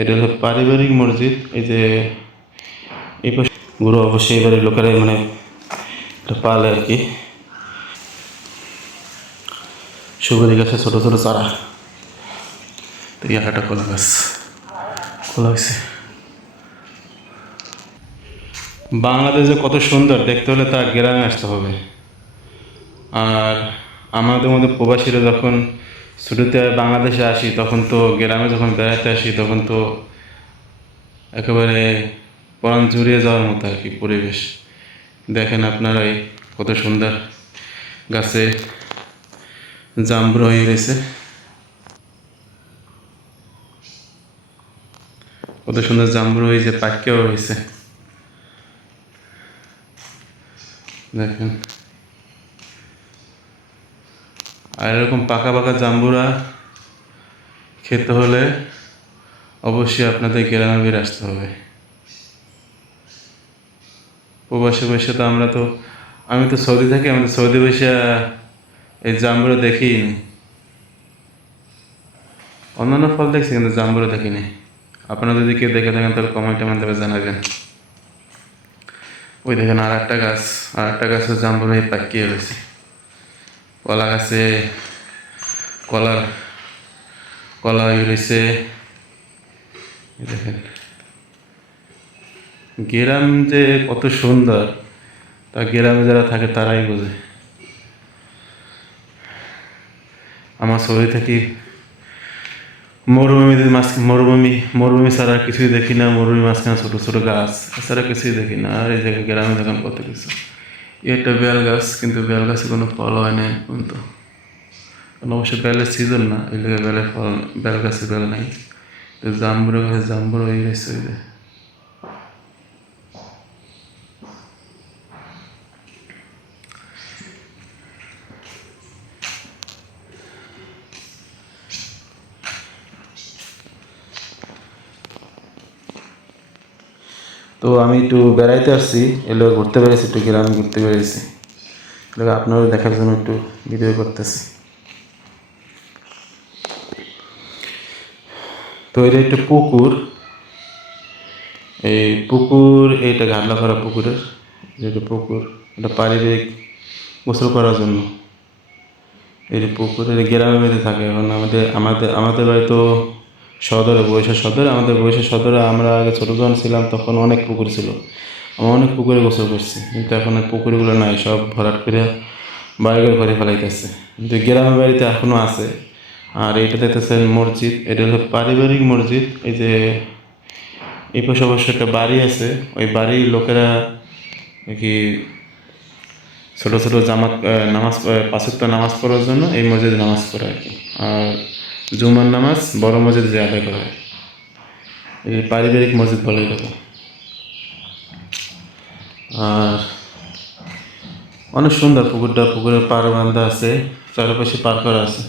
এটা হলো পারিবারিক মসজিদ। এই যে এই পাশে গুরু অবশ্যই এবারে লোকেরাই মানে এটা পালে আর কি। সুপারি গাছে ছোটো ছোটো চারা, তো একটা কলা গাছ খোলা হয়েছে। বাংলাদেশ যে কত সুন্দর দেখতে হলে তা গ্রামে আসতে হবে। আর আমাদের মধ্যে প্রবাসীরা যখন ছুটিতে বাংলাদেশে আসি তখন তো গ্রামে যখন বেড়াতে আসি তখন তো একেবারে প্রাণ জুড়িয়ে যাওয়ার মতো আর কি পরিবেশ। দেখেন আপনারাই কত সুন্দর গাছে জাম্বুরা হয়ে রয়েছে, কত সুন্দর জাম্বুরা হয়েছে, পাক্কেও হয়েছে দেখেন। আর এরকম পাকা পাকা জাম্বুরা খেতে হলে অবশ্যই আপনাদের গ্রামে বের আসতে হবে। প্রবাসে বসে তো আমি তো সৌদি থাকি, আমি তো সৌদি বসে এই জাম্বুরা দেখিনি। অন্যান্য ফল দেখছি কিন্তু জাম্বুরা দেখিনি। আপনারা যদি কেউ দেখে থাকেন তাহলে কমেন্টের মাধ্যমে জানাবেন। ওই দেখেন আর একটা গাছে জাম্বুরা পাকিয়ে রয়েছে। কলা গাছে কলার কলা রয়েছে। দেখেন গ্রাম যে কত সুন্দর তা গ্রামে যারা থাকে তারাই বোঝে। আমার শরীর থেকে মরুভূমি ছাড়া কিছুই দেখি না। মরুভূমি মাঝখানে ছোটো ছোটো গাছ এছাড়া কিছুই দেখি না। আর এই জায়গায় গ্রামে দেখেন কত কিছু। এটা বেল গাছ, কিন্তু বেল গাছে কোনো ফল হয় না কিন্তু। অবশ্য বেলের সিজন না, এই জায়গায় বেলের ফল, বেল গাছে বেল নাই। জাম্বুরা গাছে জাম্বুরা হয়ে গেছে। ওই যে তো আমি একটু বেড়াইতে আসছি, এলো ঘুরতে পেরেছি, একটু গ্রামে ঘুরতে পেরেছি। আপনারা দেখার জন্য একটু ভিডিও করতেছি। তো এটা একটা পুকুর, এই পুকুর এইটা ঘাটলা করা পুকুরের যেটা পুকুর, এটা পারিবারিক গোসল করার জন্য। এই যে পুকুরের গ্রামের মধ্যে থাকে। এখন আমাদের বাড়ি তো সদরে, বরিশাল সদরে। আমাদের বরিশাল সদরে আমরা আগে ছোটো যখন ছিলাম তখন অনেক পুকুর ছিল, আমরা অনেক পুকুরে গোসল করছি। কিন্তু এখন এই পুকুরগুলো নাই, সব ভরাট করে বাড়িঘর করে ফেলাইতেছে। কিন্তু গ্রামের বাড়িতে এখনও আছে। আর এইটা দেখতেছেন মসজিদ, এটা হলো পারিবারিক মসজিদ। এই যে এই পাশে অবশ্য একটা বাড়ি আছে, ওই বাড়ির লোকেরা কি ছোটো ছোটো নামাজ, 5 ওয়াক্ত নামাজ পড়ার জন্য এই মসজিদে নামাজ পড়ে আর কি। আর জুমার নামাজ বড় মসজিদে যে আদায় করা হয়, এই পারিবারিক মসজিদ বলে এটাকে। আর অনেক সুন্দর পুকুরটা, পুকুরের পাড় বান্ধা আছে, চারপাশে পার করা আছে।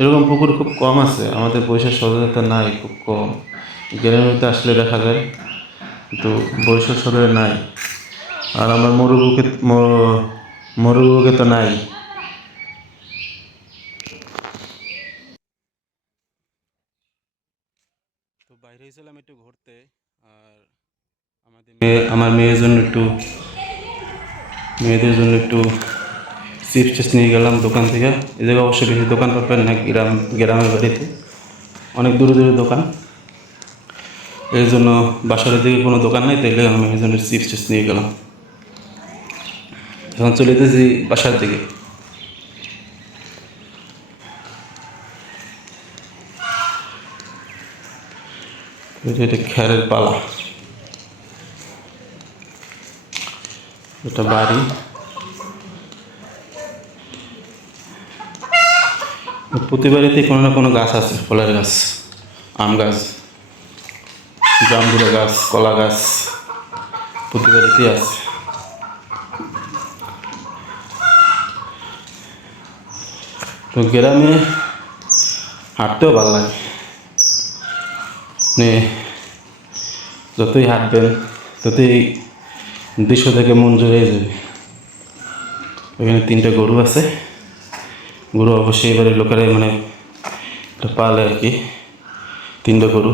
এরকম পুকুর খুব কম আছে আমাদের বরিশাল সদরে, নাই, খুব কম। গ্রামেতে আসলে দেখা যায়, কিন্তু বরিশাল সদরে নাই। আর আমার মরুবুকে তো নাই। তো বাইরে হয়েছিলাম একটু ঘুরতে। আর আমার মেয়েদের জন্য একটু চিপস টিপস নিয়ে গেলাম দোকান থেকে। এই জায়গায় অবশ্যই বেশি দোকান পাবেন না, গ্রামের বাড়িতে অনেক দূরে দূরে দোকান। এই জন্য বাসার দিকে কোনো দোকান নেই, তাইলে আমি এই জন্য চিপস টিপস নিয়ে গেলাম। এখন চলে যেতেছি বাসার দিকে। এটা খেরের পালা, এটা বাড়ি। প্রতি বাড়িতে কোনো না কোনো গাছ আছে, ফলের গাছ, আম গাছ, জামরুল গাছ, কলা গাছ প্রতি বাড়িতেই আছে। তো গ্রামে হাঁটতেও ভালো লাগে, যতই হাঁটবেন ততই দৃশ্য থেকে মন জড়িয়ে যাবে। এখানে 3টা গরু আছে, গরু অবশ্যই এবারে লোকেরাই মানে এটা পালে আর কি। 3টা গরু,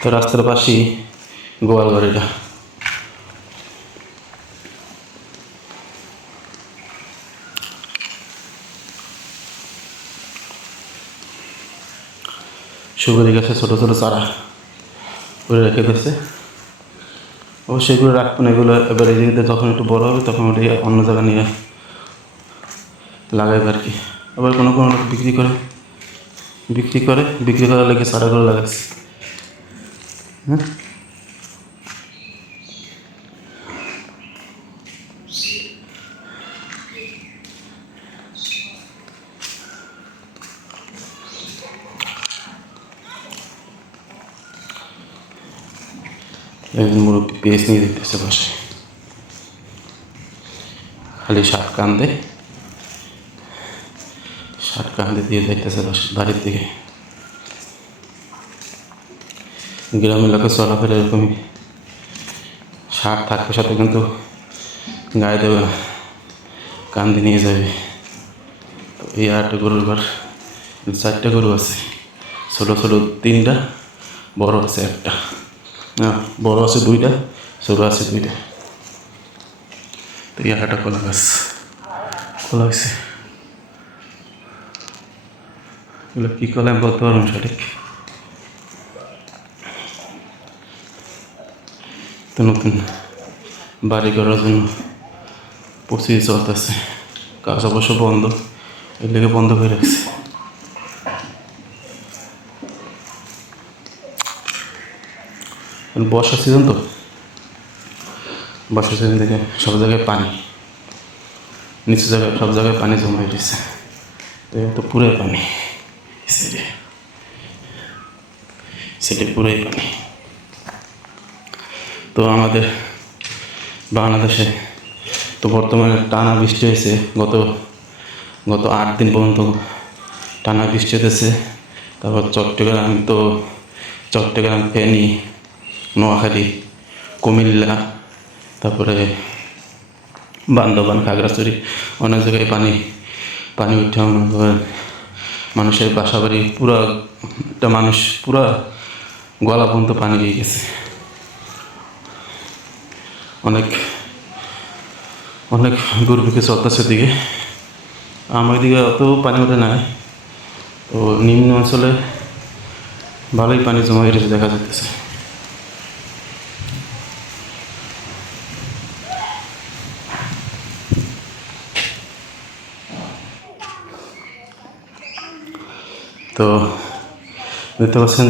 তো রাস্তার পাশেই গোয়াল ঘর। সুপারি গাছে ছোটো ছোটো চারা করে রেখে দিচ্ছে। অবশ্যই এগুলো রাখবো না, এগুলো এবার এদিকে যখন একটু বড়ো হবে তখন ওটা অন্য জায়গায় নিয়ে লাগাইবে আর কি। আবার কোনো কোনো লোক বিক্রি করার লেগে চারাগুলো লাগাচ্ছে। হ্যাঁ, একজন মুরব্বী পেঁয়াজ নিয়ে দেখতেছে বাসায়, খালি শার্ট কান্দে দিয়ে যাইতেছে বাড়ির দিকে। গ্রামের লোকের চলাফেরা এরকমই, শার্ট থাকবে সাথে কিন্তু গায়ে দেবে না, কান্দে নিয়ে যাবে। তো এই আরেকটা গরুর ঘর, 4টে গরু আছে, ছোটো ছোটো 3টা, বড় আছে 1টা, না বড় আছে 2টা, ছোটো আছে 2টা। তো এই একটা কলা গাছ খোলা হয়েছে, এগুলো কী কলা আমি বলতে পারবো সঠিক। তো নতুন বাড়ি করার জন্য প্রস্তুতি চলতেছে, কাজ অবশ্য বন্ধ, এর লেগে বন্ধ করে রাখছে। বর্ষার সিজন তো, বর্ষার সিজন থেকে সব জায়গায় পানি, নিচু জায়গায় সব জায়গায় পানি জমা হয়ে গেছে, তো পুরোই পানি, সেটা পুরোই পানি। তো আমাদের বাংলাদেশে তো বর্তমানে টানা বৃষ্টি হয়েছে, গত 8 দিন পর্যন্ত টানা বৃষ্টি হতেছে। তারপর চট্টগ্রাম, ফেনী, নোয়াখালী, কুমিল্লা, তারপরে বান্দরবান, খাগড়াছড়ি, অনেক জায়গায় পানি উঠে মানুষের বাসা বাড়ি পুরা গলা পর্যন্ত পানি দিয়ে গেছে। অনেক দুর্ভিক্ষে চলতেছে দিকে, আমার দিকে অত পানি ওঠে না, তো নিম্ন অঞ্চলে ভালোই পানি জমা হয়ে দেখা যাচ্ছে। তো দেখতে পাচ্ছেন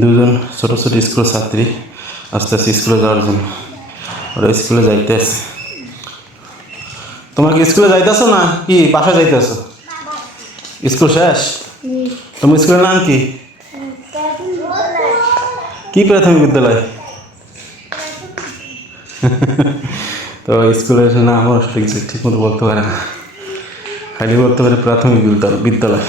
দুজন ছোটো ছোটো স্কুলের ছাত্রী আস্তে আস্তে স্কুলে যাওয়ার জন্য, ওরা স্কুলে যাইতেছে। তোমার কি স্কুলে যাইতেছো না কি বাসা যাইতেছো? স্কুল শেষ? তোমার স্কুলের নাম কি? কি প্রাথমিক বিদ্যালয়? তো স্কুলের নাম আমার ঠিক মতো বলতে পারে না, খালি বলতে পারে প্রাথমিক বিদ্যালয়।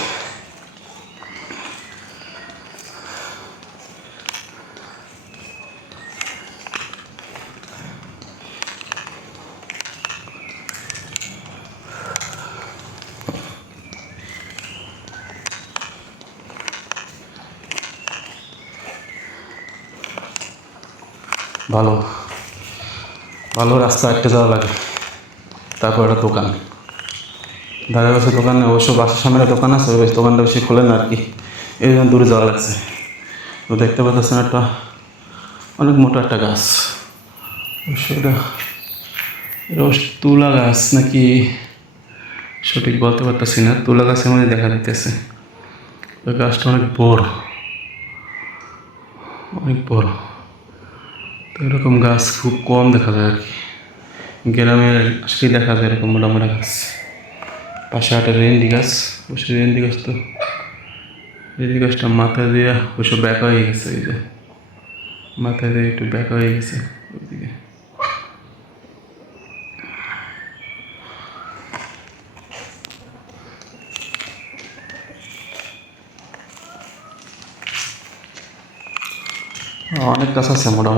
ভালো রাস্তা একটা যাওয়া লাগে, তারপর একটা দোকান, ধারে বসে দোকানে, অবশ্য বাসার সামনে দোকান আছে, দোকানটা বেশি খোলে না আর কি, এই জন্য দূরে যাওয়া লাগছে। তো দেখতে পাচ্ছেন একটা অনেক মোটা একটা গাছ, অবশ্য এটা তুলা গাছ নাকি সঠিক বলতে পারতেছি না, তুলা গাছের মধ্যে দেখা যাইতেছে। ওই গাছটা অনেক বড়। তো এরকম গাছ খুব কম দেখা যায় আর কি, গ্রামে আসলেই দেখা যায় এরকম মোটা গাছ। পাশে একটা রেন্ডি গাছ, অবশ্য রেন্ডি গাছটা মাথা দিয়ে অবশ্য ব্যাকা হয়ে গেছে, এই যে মাথা দিয়ে একটু ব্যাকা হয়ে গেছে ওইদিকে। অনেক গাছ আছে, মোটা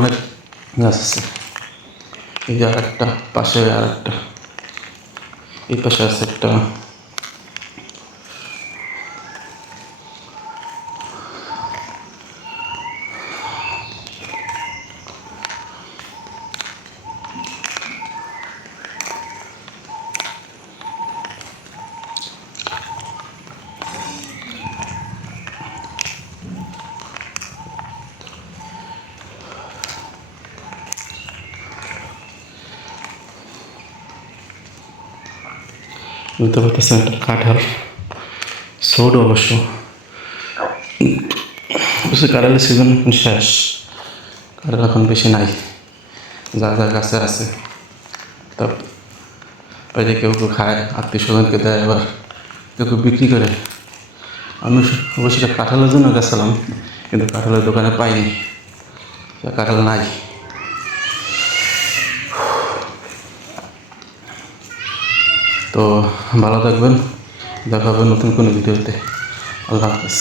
অনেক গাছ আছে। এই যে আরেকটা, পাশে আরেকটা, এই পাশে আছে একটা। বুঝতে পারতেছেন একটা কাঁঠাল ছোট অবশ্য, অবশ্য কাঁঠালের সিজন এখন শেষ, কাঁঠাল এখন বেশি নাই, যা যা গাছে আছে তা ওই যে কেউ কেউ খায়, আত্মীয় স্বজনকে দেয়, আবার কেউ কেউ বিক্রি করে। আমি অবশ্যই কাঁঠালের জন্য গেছিলাম, কিন্তু কাঁঠালের দোকানে পাইনি, কাঁঠাল নাই। তো ভালো থাকবেন, দেখা হবে নতুন কোনো ভিডিওতে। আল্লাহ হাফেজ।